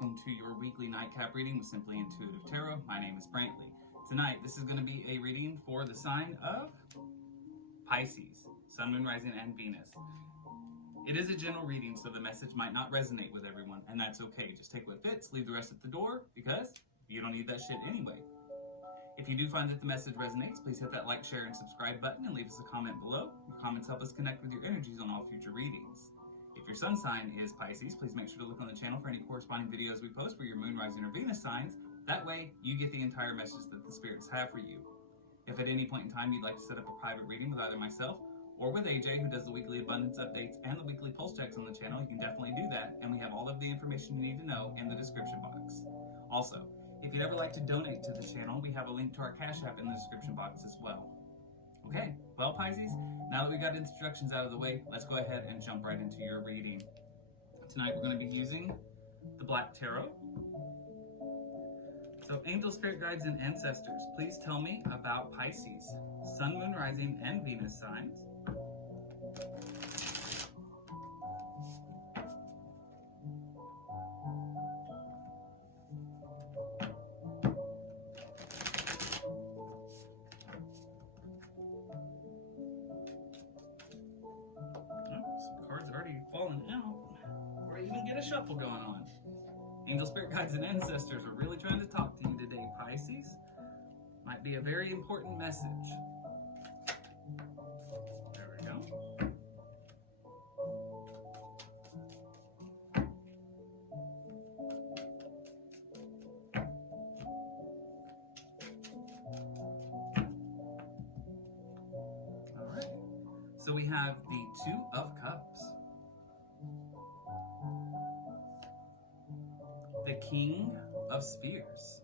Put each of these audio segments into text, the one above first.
welcome to your weekly nightcap reading with Simply Intuitive Tarot. My name is Brantley. Tonight, this is going to be a reading for the sign of Pisces, Sun, Moon, Rising, and Venus. It is a general reading, so the message might not resonate with everyone, and that's okay. Just take what fits, leave the rest at the door, because you don't need that shit anyway. If you do find that the message resonates, please hit that like, share, and subscribe button and leave us a comment below. Your comments help us connect with your energies on all future readings. If your sun sign is Pisces, please make sure to look on the channel for any corresponding videos we post for your moon, rising, or Venus signs. That way, you get the entire message that the spirits have for you. If at any point in time you'd like to set up a private reading with either myself or with AJ, who does the weekly abundance updates and the weekly pulse checks on the channel, you can definitely do that, and we have all of the information you need to know in the description box. Also, if you'd ever like to donate to the channel, we have a link to our Cash App in the description box as well. Okay, well, Pisces, now that we got introductions out of the way, let's go ahead and jump right into your reading. Tonight we're going to be using the Black Tarot. So, angel, spirit guides, and ancestors, please tell me about Pisces, Sun, Moon, Rising, and Venus signs. Already falling out, or even get a shuffle going on. Angel, spirit guides, and ancestors are really trying to talk to you today, Pisces. Might be a very important message. There we go. All right. So we have the Two of Cups, the King of Spears,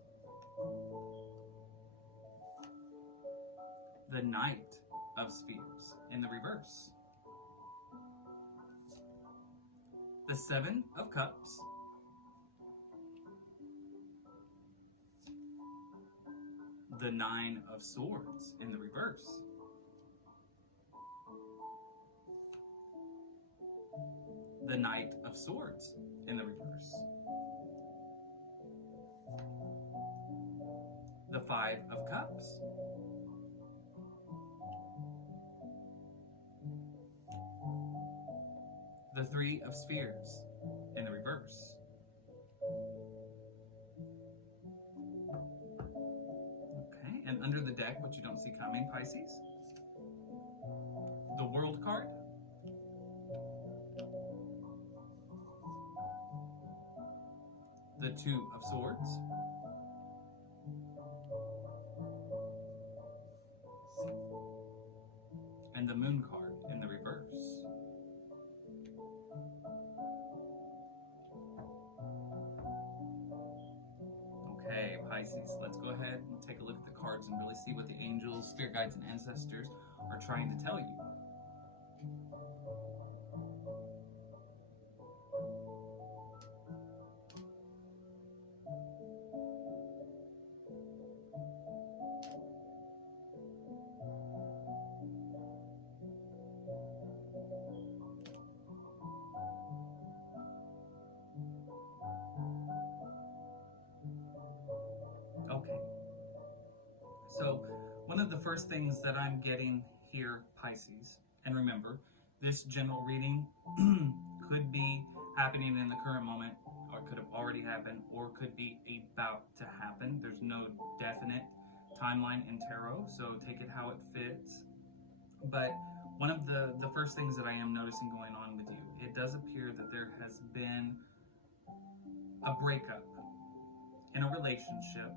the Knight of Spears in the reverse, the Seven of Cups, the Nine of Swords in the reverse, the Knight of Swords in the reverse, the Five of Cups, the Three of Spheres in the reverse, okay, and under the deck, what you don't see coming, Pisces, the World card, the Two of Swords, and the Moon card in the reverse. Okay, Pisces, let's go ahead and take a look at the cards and really see what the angels, spirit guides, and ancestors are trying to tell you. Okay, so one of the first things that I'm getting here, Pisces, and remember, this general reading could be happening in the current moment, or could have already happened, or could be about to happen. There's no definite timeline in tarot, so take it how it fits. But one of the first things that I am noticing going on with you, it does appear that there has been a breakup in a relationship.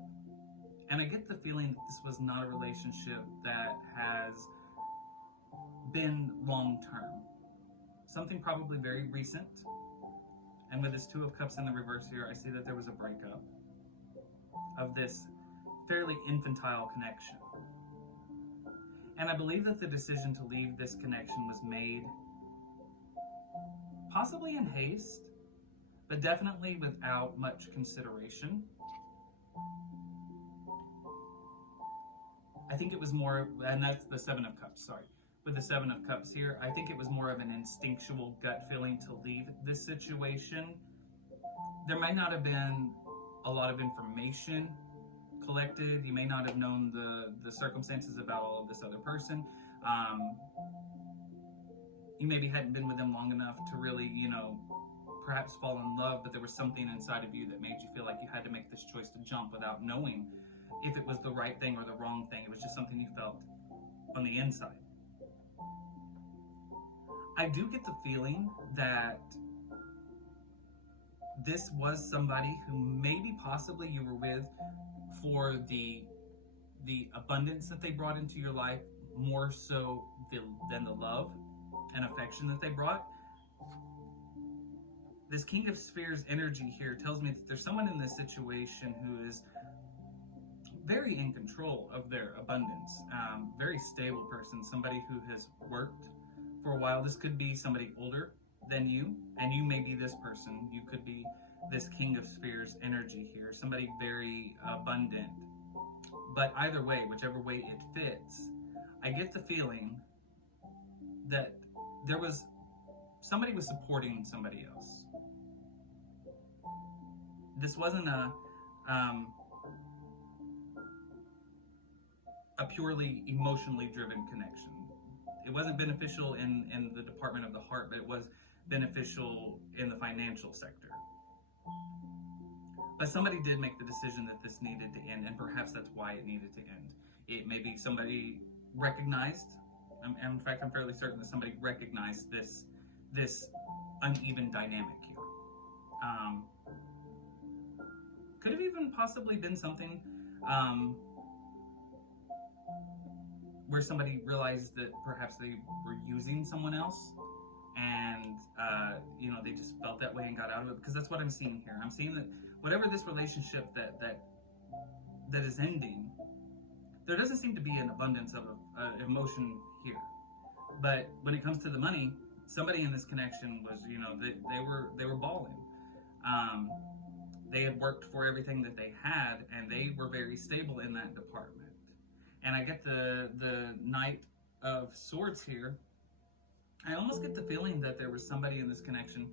And I get the feeling that this was not a relationship that has been long-term. Something probably very recent. And with this Two of Cups in the reverse here, I see that there was a breakup of this fairly infantile connection. And I believe that the decision to leave this connection was made possibly in haste, but definitely without much consideration. I think it was more, and that's the Seven of Cups, sorry. With the Seven of Cups here, I think it was more of an instinctual gut feeling to leave this situation there might not have been a lot of information collected. You may not have known the circumstances about all of this other person. You maybe hadn't been with them long enough to really, perhaps fall in love, but there was something inside of you that made you feel like you had to make this choice to jump without knowing if it was the right thing or the wrong thing. It was just something you felt on the inside. I do get the feeling that this was somebody who maybe possibly you were with for the abundance that they brought into your life, more so than the love and affection that they brought. This King of Spheres energy here tells me that there's someone in this situation who is very in control of their abundance, very stable person, somebody who has worked for a while. This could be somebody older than you, and you may be this person. You could be this King of Spheres energy here, somebody very abundant. But either way, whichever way it fits, I get the feeling that somebody was supporting somebody else. This wasn't a purely emotionally driven connection. It wasn't beneficial in the department of the heart, but it was beneficial in the financial sector. But somebody did make the decision that this needed to end, and perhaps that's why it needed to end. It may be somebody recognized, and in fact, I'm fairly certain that somebody recognized this uneven dynamic here. Could have even possibly been something where somebody realized that perhaps they were using someone else, and they just felt that way and got out of it, because that's what I'm seeing here. I'm seeing that whatever this relationship that is ending, there doesn't seem to be an abundance of emotion here. But when it comes to the money, somebody in this connection was, they were balling. They had worked for everything that they had, and they were very stable in that department. And I get the Knight of Swords here. I almost get the feeling that there was somebody in this connection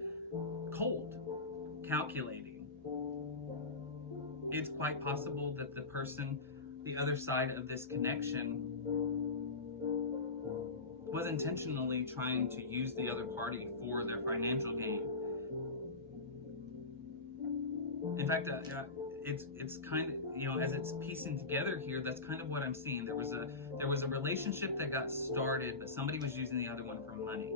cold, calculating. It's quite possible that the person, the other side of this connection, was intentionally trying to use the other party for their financial gain. In fact, it's kind of, as it's piecing together here, that's kind of what I'm seeing. There was a relationship that got started, but somebody was using the other one for money.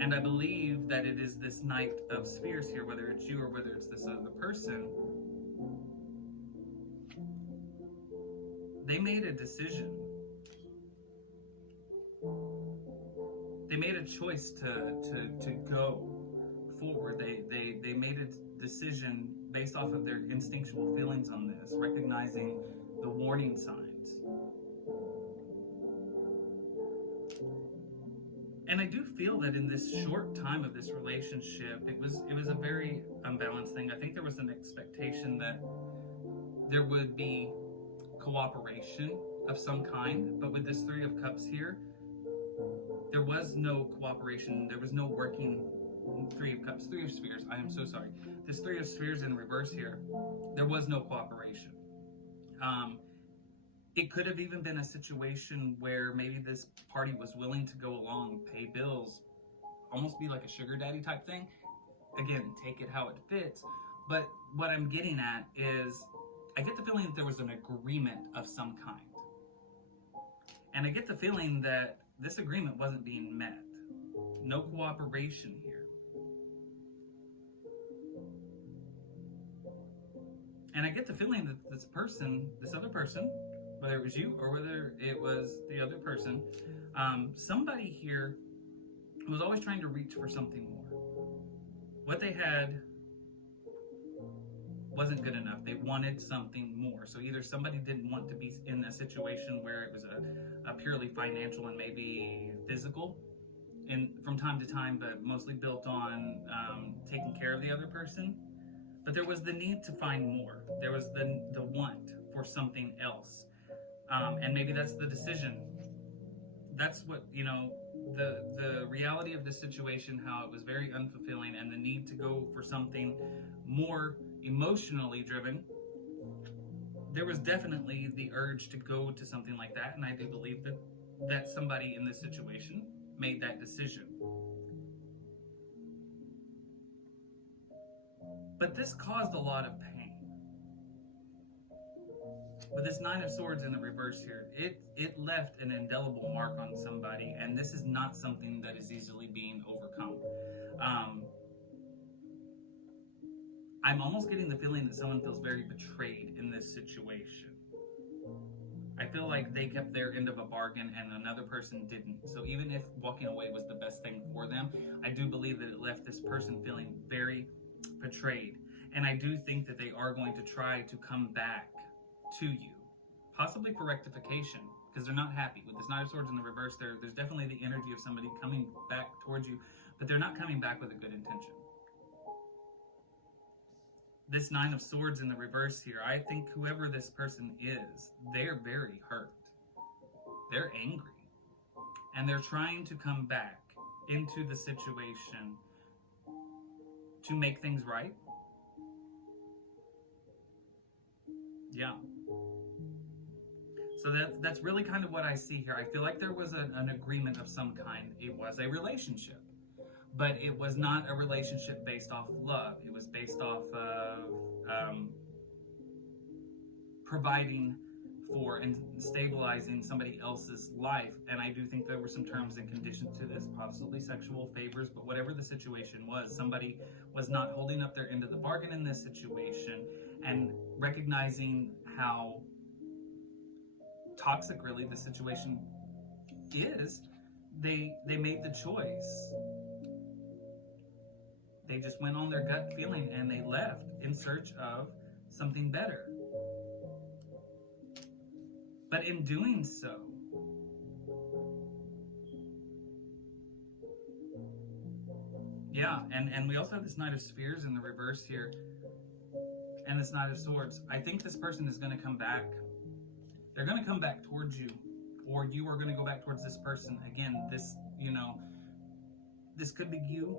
And I believe that it is this Knight of Spheres here, whether it's you or whether it's this other person. They made a decision. They made a choice to go forward. They made a decision based off of their instinctual feelings on this, recognizing the warning signs. And I do feel that in this short time of this relationship, it was a very unbalanced thing. I think there was an expectation that there would be cooperation of some kind, but with this Three of Cups here, there was no cooperation. There was no working. Three of Cups, Three of Spheres, I am so sorry. This Three of Spheres in reverse here, there was no cooperation. It could have even been a situation where maybe this party was willing to go along, pay bills, almost be like a sugar daddy type thing. Again, take it how it fits. But what I'm getting at is, I get the feeling that there was an agreement of some kind. And I get the feeling that this agreement wasn't being met. No cooperation here. And I get the feeling that this other person, whether it was you or whether it was the other person, somebody here was always trying to reach for something more. What they had wasn't good enough. They wanted something more. So either somebody didn't want to be in a situation where it was a purely financial and maybe physical, and from time to time, but mostly built on taking care of the other person. But there was the need to find more. There was the want for something else. And maybe that's the decision. That's what, the reality of the situation, how it was very unfulfilling, and the need to go for something more emotionally driven, there was definitely the urge to go to something like that, and I do believe that somebody in this situation made that decision. But this caused a lot of pain. With this Nine of Swords in the reverse here, it left an indelible mark on somebody, and this is not something that is easily being overcome. I'm almost getting the feeling that someone feels very betrayed in this situation. I feel like they kept their end of a bargain and another person didn't. So even if walking away was the best thing for them, I do believe that it left this person feeling very betrayed. And I do think that they are going to try to come back to you, possibly for rectification, because they're not happy. With this Nine of Swords in the reverse, there's definitely the energy of somebody coming back towards you, but they're not coming back with a good intention. This Nine of Swords in the reverse here, I think whoever this person is, they're very hurt. They're angry. And they're trying to come back into the situation to make things right. Yeah. So that's really kind of what I see here. I feel like there was an agreement of some kind. It was a relationship. But it was not a relationship based off love. It was based off of providing for and stabilizing somebody else's life. And I do think there were some terms and conditions to this, possibly sexual favors, but whatever the situation was, somebody was not holding up their end of the bargain in this situation, and recognizing how toxic really the situation is, they made the choice. They just went on their gut feeling and they left in search of something better. But in doing so, yeah, and we also have this Knight of Spears in the reverse here, and this Knight of Swords. I think this person is going to come back. They're going to come back towards you, or you are going to go back towards this person. Again, this, this could be you.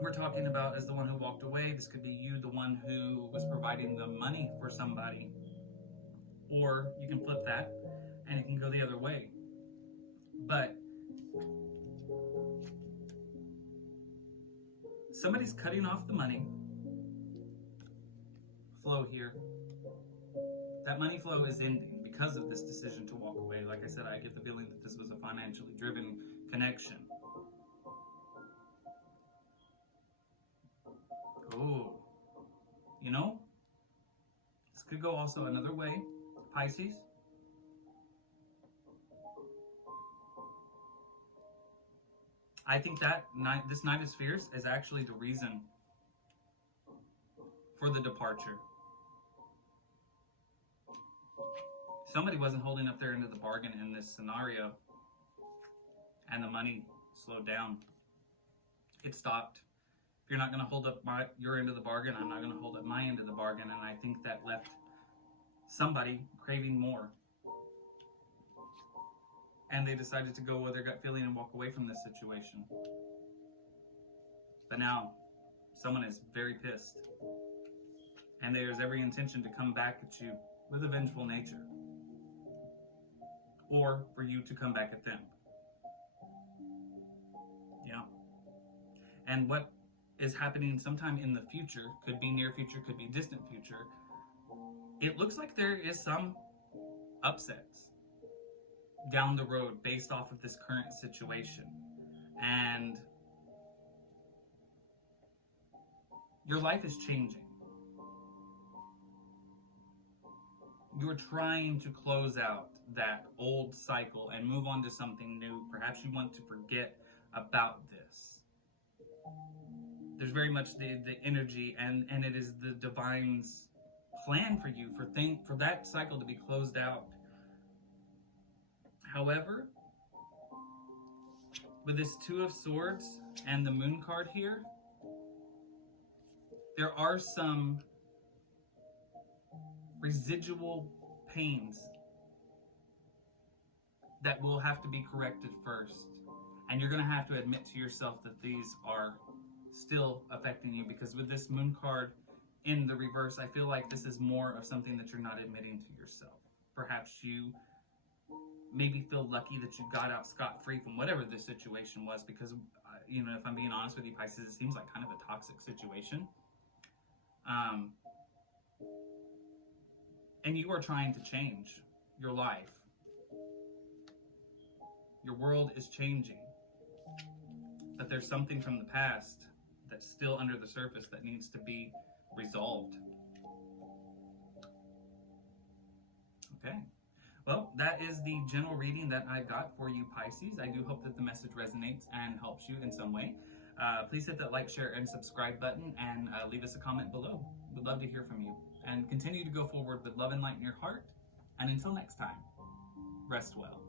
We're talking about as the one who walked away. This could be you, the one who was providing the money for somebody. Or you can flip that and it can go the other way. But somebody's cutting off the money flow here. That money flow is ending because of this decision to walk away. Like I said, I get the feeling that this was a financially driven connection. Oh, this could go also another way, Pisces. I think that this Knight of Spheres is actually the reason for the departure. Somebody wasn't holding up their end of the bargain in this scenario, and the money slowed down. It stopped. If you're not going to hold up your end of the bargain, I'm not going to hold up my end of the bargain, and I think that left somebody craving more. And they decided to go with their gut feeling and walk away from this situation. But now, someone is very pissed. And there's every intention to come back at you with a vengeful nature. Or for you to come back at them. Yeah. And what is happening sometime in the future, could be near future, could be distant future, it looks like there is some upsets down the road based off of this current situation. And your life is changing. You're trying to close out that old cycle and move on to something new. Perhaps you want to forget about this. There's very much the energy, and it is the divine's plan for you for that cycle to be closed out. However, with this Two of Swords and the Moon card here, there are some residual pains that will have to be corrected first. And you're going to have to admit to yourself that these are still affecting you, because with this moon card in the reverse, I feel like this is more of something that you're not admitting to yourself. Perhaps you maybe feel lucky that you got out scot-free from whatever this situation was, because, you know, if I'm being honest with you, Pisces, it seems like kind of a toxic situation. And you are trying to change your life. Your world is changing. But there's something from the past that's still under the surface that needs to be resolved. Okay. Well, that is the general reading that I got for you, Pisces. I do hope that the message resonates and helps you in some way. Please hit that like, share, and subscribe button, and leave us a comment below. We'd love to hear from you. And continue to go forward with love and light in your heart. And until next time, rest well.